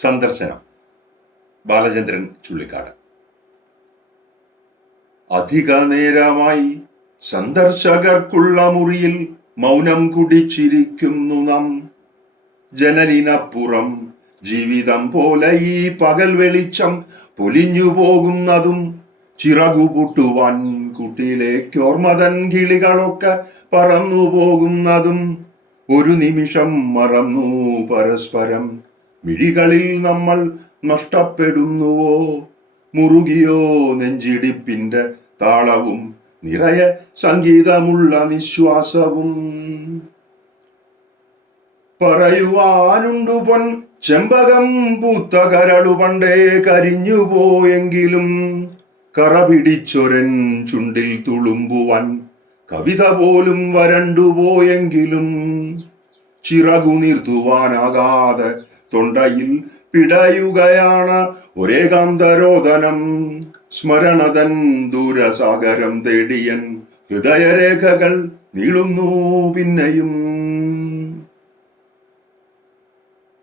സന്ദർശനം. ബാലചന്ദ്രൻ ചുള്ളിക്കാട്. അധിക നേരമായി സന്ദർശകർക്കുള്ള മുറിയിൽ മൗനം കുടിച്ചിരിക്കുന്നു നാം. ജനലിനപ്പുറം ജീവിതം പോലെ ഈ പകൽ വെളിച്ചം പൊലിഞ്ഞു പോകുന്നതും ചിറകുപൂട്ടുവാൻ കുട്ടിയിലേക്കോർമതൻ കിളികളൊക്കെ പറന്നു പോകുന്നതും ഒരു നിമിഷം മറന്നു പരസ്പരം. മിഴികളിൽ നമ്മൾ നഷ്ടപ്പെടുന്നുവോ? മുറുകിയോ നെഞ്ചിടിപ്പിന്റെ താളവും നിറയെ സംഗീതമുള്ള നിശ്വാസവും. പറയുവാനുണ്ടു പൊൻ ചെമ്പകം പൂത്ത കരളു പണ്ടേ കരിഞ്ഞുപോയെങ്കിലും കറ പിടിച്ചൊരൻ ചുണ്ടിൽ തുളുമ്പുവാൻ കവിത പോലും വരണ്ടുപോയെങ്കിലും ചിറകു നിർത്തുവാനാകാതെ തൊണ്ടയിൽ പിടയുകയാണ് ഒരേകാന്തരോദനം. സ്മരണതൻ ദൂരസാഗരം തേടിയൻ ഹൃദയരേഖകൾ നീളുന്നു പിന്നെയും.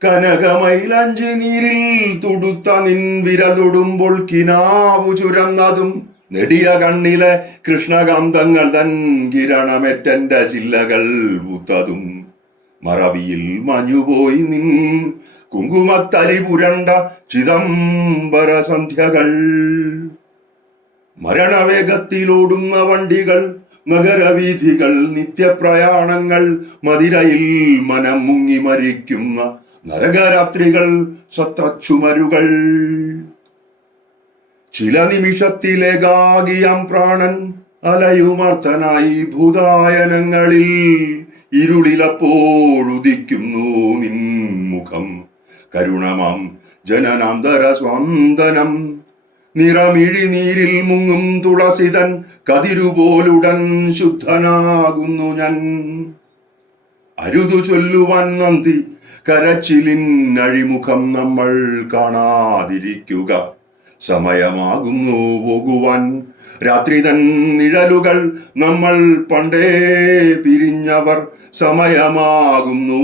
കനകമൈലാഞ്ചി നീരിൽ തുടുത്ത നിൻ വിരൽ തൊടുമ്പോൾ കിനാവു ചുരന്നതും നെടിയ കണ്ണിലെ കൃഷ്ണകാന്തങ്ങൾ തൻ കിരണമെറ്റന്റെ ചില്ലകൾ പൂത്തതും മറവിയിൽ മഞ്ഞുപോയി നിൻ കുങ്കുമത്തരി പുരണ്ട ചിദംബര സന്ധ്യകൾ. മരണവേഗത്തിലോടുന്ന വണ്ടികൾ, നഗരവീഥികൾ, നിത്യപ്രയാണങ്ങൾ, മതിരയിൽ മനം മുങ്ങി മരിക്കുന്ന നരകരാത്രികൾ, സത്രച്ചുമരുകൾ. ചില നിമിഷത്തിലേകാകിയാം പ്രാണൻ അലയുമർത്തനായി ഭൂതായനങ്ങളിൽ. ഇരുളിലപ്പോഴുദിക്കുന്നു നിൻ മുഖം, കരുണമാം ജനനാന്തര സ്വാന്തനം. നിറമിഴി നീരിൽ മുങ്ങും തുളസിതൻ കതിരുപോലുടൻ ശുദ്ധനാകുന്നു ഞാൻ. അരുതു ചൊല്ലുവാൻ നന്ദി കരച്ചിലിൻ അഴിമുഖം നമ്മൾ കാണാതിരിക്കുക. സമയമാകുന്നു പോകുവാൻ രാത്രി തൻ നിഴലുകൾ, നമ്മൾ പണ്ടേ പിരിഞ്ഞവർ. സമയമാകുന്നു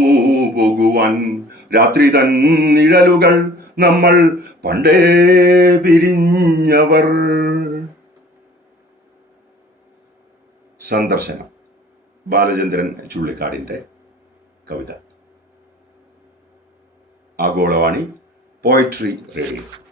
പോകുവാൻ രാത്രി തൻ നിഴലുകൾ, നമ്മൾ പണ്ടേ പിരിഞ്ഞവർ. സന്ദർശനം. ബാലചന്ദ്രൻ ചുള്ളിക്കാടിന്റെ കവിത. ആഗോളവാണി പോയട്രി റേഡിയോ.